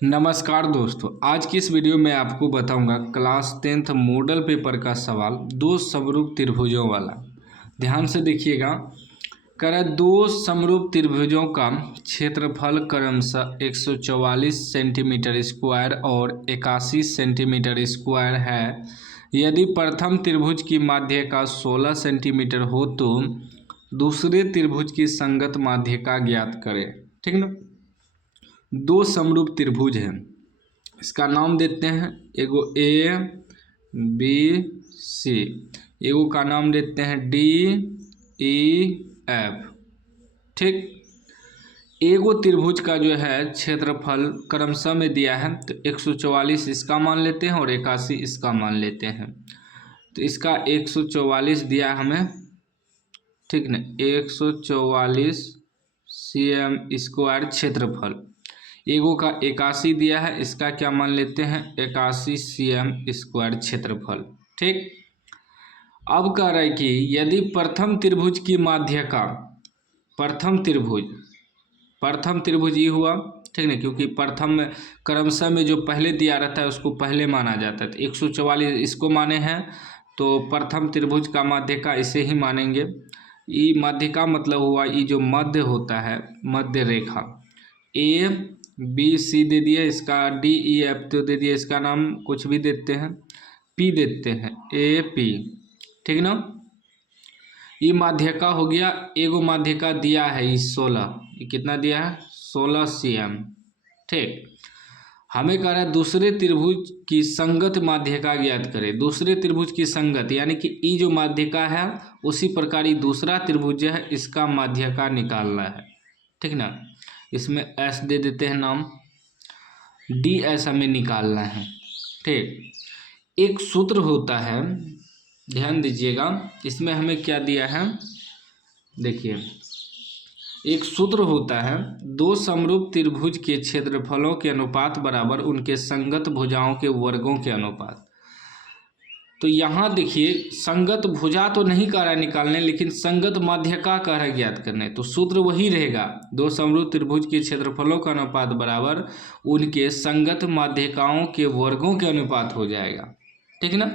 नमस्कार दोस्तों, आज की इस वीडियो में आपको बताऊंगा क्लास 10th मॉडल पेपर का सवाल दो समरूप त्रिभुजों वाला। ध्यान से देखिएगा। कह रहा है दो समरूप त्रिभुजों का क्षेत्रफल क्रमशः 144 सेंटीमीटर स्क्वायर और 81 सेंटीमीटर स्क्वायर है। यदि प्रथम त्रिभुज की माध्यिका 16 सेंटीमीटर हो तो दूसरे त्रिभुज की संगत माध्यिका ज्ञात करें। ठीक ना। दो समरूप त्रिभुज हैं, इसका नाम देते हैं एगो ए बी सी, एगो का नाम देते हैं डी ई एफ। ठीक। एगो त्रिभुज का जो है क्षेत्रफल क्रमशः में दिया है तो 144 इसका मान लेते हैं और 81 इसका मान लेते हैं। तो इसका 144 दिया हमें, ठीक ना, 144 cm स्क्वायर क्षेत्रफल। एगो का 81 दिया है, इसका क्या मान लेते हैं 81 cm स्क्वायर क्षेत्रफल। ठीक। अब कह रहा है कि यदि प्रथम त्रिभुज की माध्यिका, प्रथम त्रिभुज ये हुआ, ठीक ना, क्योंकि प्रथम क्रमशः में जो पहले दिया रहता है उसको पहले माना जाता है। तो 144 इसको माने हैं तो प्रथम त्रिभुज का माध्यिका इसे ही मानेंगे। ये माध्यिका मतलब हुआ ये जो मध्य होता है, मध्य रेखा। ए बी सी दे दिए, इसका डी ई एफ तो दे दिए, इसका नाम कुछ भी देते हैं, पी देते हैं, ए पी। ठीक ना। ये माध्यिका हो गया। एगो माध्यिका दिया है ये 16, ये कितना दिया है 16 cm। ठीक। हमें कह रहा है दूसरे त्रिभुज की संगत माध्यिका ज्ञात करें। दूसरे त्रिभुज की संगत यानी कि ये जो माध्यिका है उसी प्रकार ये दूसरा त्रिभुज है, इसका माध्यिका निकालना है। ठीक ना। इसमें एस दे देते हैं नाम, डी एस हमें निकालना है। ठीक। एक सूत्र होता है, ध्यान दीजिएगा, इसमें हमें क्या दिया है, देखिए एक सूत्र होता है दो समरूप त्रिभुज के क्षेत्रफलों के अनुपात बराबर उनके संगत भुजाओं के वर्गों के अनुपात। तो यहाँ देखिए संगत भुजा तो नहीं कह रहा है निकालने, लेकिन संगत माध्यिका कह रहा है ज्ञात करने। तो सूत्र वही रहेगा, दो समरूप त्रिभुज के क्षेत्रफलों का अनुपात बराबर उनके संगत माध्यिकाओं के वर्गों के अनुपात हो जाएगा। ठीक ना।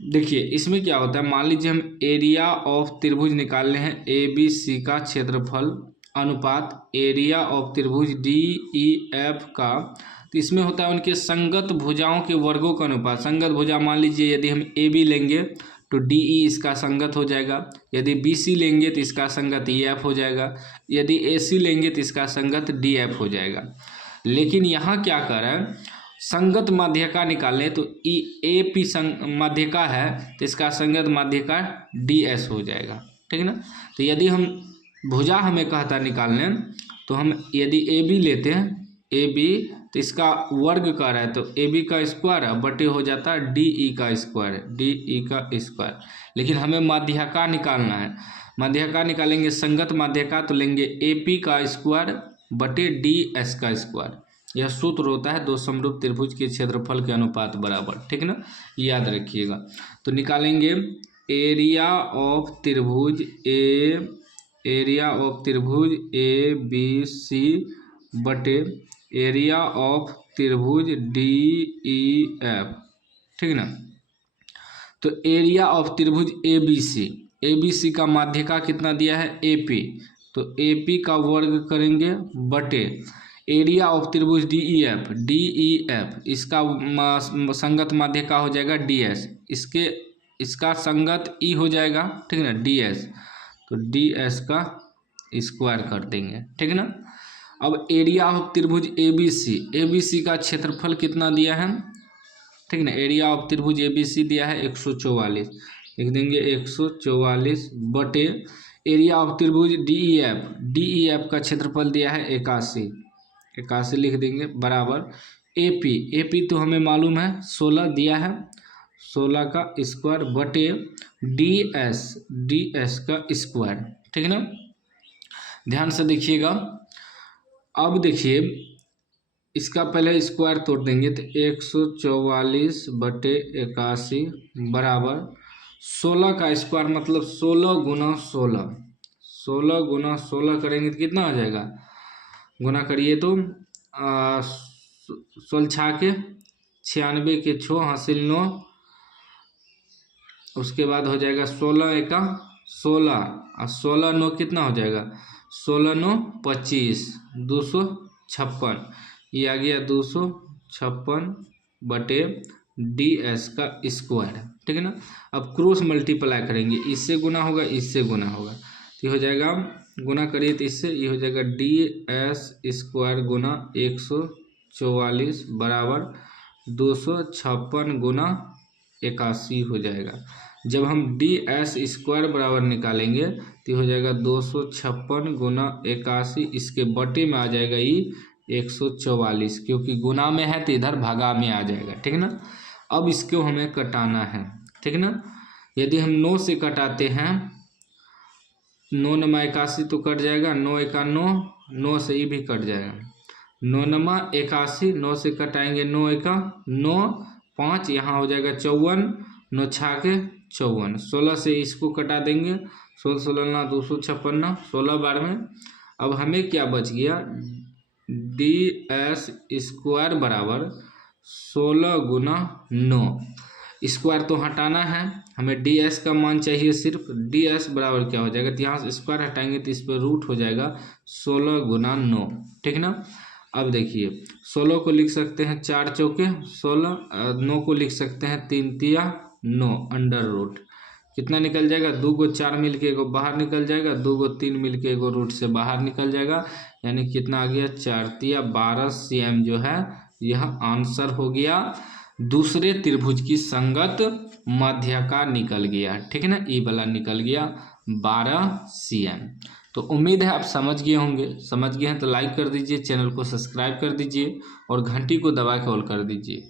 देखिए इसमें क्या होता है, मान लीजिए हम एरिया ऑफ त्रिभुज निकालने हैं ए बी सी का क्षेत्रफल अनुपात एरिया ऑफ त्रिभुज डी ई एफ का। तो इसमें होता है उनके संगत भुजाओं के वर्गों का अनुपात। संगत भुजा मान लीजिए यदि हम ए बी लेंगे तो डी ई इसका संगत हो जाएगा, यदि बी सी लेंगे तो इसका संगत ई एफ हो जाएगा, यदि ए सी लेंगे तो इसका संगत डी एफ हो जाएगा। लेकिन यहाँ क्या कर रहा है, संगत माध्यिका निकालें तो ई ए पी माध्यिका है तो इसका संगत माध्यिका डी एस हो जाएगा। ठीक ना। तो यदि हम भुजा हमें कहता निकालने तो हम यदि ए बी लेते हैं, ए बी तो इसका वर्ग कर रहा है तो ए बी का स्क्वायर बटे हो जाता है डी ई का स्क्वायर, डी ई का स्क्वायर। लेकिन हमें माध्यिका निकालना है, माध्यिका निकालेंगे संगत माध्यिका तो लेंगे ए पी का स्क्वायर बटे डी एस का स्क्वायर। यह सूत्र होता है दो समरूप त्रिभुज के क्षेत्रफल के अनुपात बराबर। ठीक ना, याद रखिएगा। तो निकालेंगे एरिया ऑफ त्रिभुज ए बी सी बटे एरिया ऑफ त्रिभुज डी ई एफ। ठीक ना। तो एरिया ऑफ त्रिभुज ए बी सी का माध्यिका कितना दिया है ए पी, तो ए पी का वर्ग करेंगे बटे एरिया ऑफ त्रिभुज डी ई एफ इसका संगत माध्यिका हो जाएगा डी एस, इसका संगत ई हो जाएगा। ठीक ना, डी एस, तो डी एस का स्क्वायर कर देंगे। ठीक ना। अब एरिया ऑफ त्रिभुज ए बी सी का क्षेत्रफल कितना दिया है, ठीक ना, एरिया ऑफ त्रिभुज ए बी सी दिया है 144, लिख देंगे 144 बटे एरिया ऑफ त्रिभुज डी ई एफ का क्षेत्रफल दिया है 81 लिख देंगे बराबर ए पी तो हमें मालूम है 16 दिया है, 16 का स्क्वायर बटे डी एस का स्क्वायर। ठीक ना। ध्यान से देखिएगा। अब देखिए इसका पहले स्क्वायर तोड़ देंगे तो 144 बटे 81 बराबर 16 का स्क्वायर मतलब 16 गुना 16 करेंगे तो कितना हो जाएगा, गुना करिए तो 16 छाके 96 के 6 हासिल 9, उसके बाद हो जाएगा 16 एका 16 और 16 9 कितना हो जाएगा 16 9 25 256, ये आ गया 256 बटे DS का स्क्वायर, ठीक है ना। अब क्रॉस मल्टीप्लाई करेंगे, इससे गुना होगा इससे गुना होगा, तो ये हो जाएगा गुना करिए तो इससे ये हो जाएगा DS स्क्वायर गुना 144 बराबर 256 गुना 81 हो जाएगा। जब हम DS स्क्वायर बराबर निकालेंगे तो हो जाएगा 256 गुना 81, इसके बटे में आ जाएगा ये 144, क्योंकि गुना में है तो इधर भागा में आ जाएगा, ठीक है ना। अब इसको हमें कटाना है, ठीक है ना। यदि हम 9 से कटाते हैं, 9 नमा 81 तो कट जाएगा, 9 एका 9, 9 से ये भी कट जाएगा, 9 नमा 81, 9 से कटाएंगे 9 एका 9, 5 यहाँ हो जाएगा 54, 9 छाके 54, 16 से इसको कटा देंगे, 16 16 ना 256, 16 बार में। अब हमें क्या बच गया, DS स्क्वायर बराबर 16 गुना 9, स्क्वायर तो हटाना है, हमें DS का मान चाहिए सिर्फ। DS बराबर क्या हो जाएगा, तो यहाँ से स्क्वायर हटाएंगे तो इस पर रूट हो जाएगा 16 गुना 9, ठीक ना। अब देखिए 16 को लिख सकते हैं 4 चौके 16, 9 को लिख सकते हैं 3 तिया 9 अंडर रूट, कितना निकल जाएगा, 2 को 4 मिल के एगो बाहर निकल जाएगा, 2 को 3 मिल के एगो रूट से बाहर निकल जाएगा, यानी कितना आ गया 4 तिया 12 cm जो है यह आंसर हो गया। दूसरे त्रिभुज की संगत मध्य का निकल गया, ठीक है ना, ई वाला निकल गया 12 cm। तो उम्मीद है आप समझ गए होंगे, समझ गए हैं तो लाइक कर दीजिए, चैनल को सब्सक्राइब कर दीजिए और घंटी को दबा के ऑल कर दीजिए।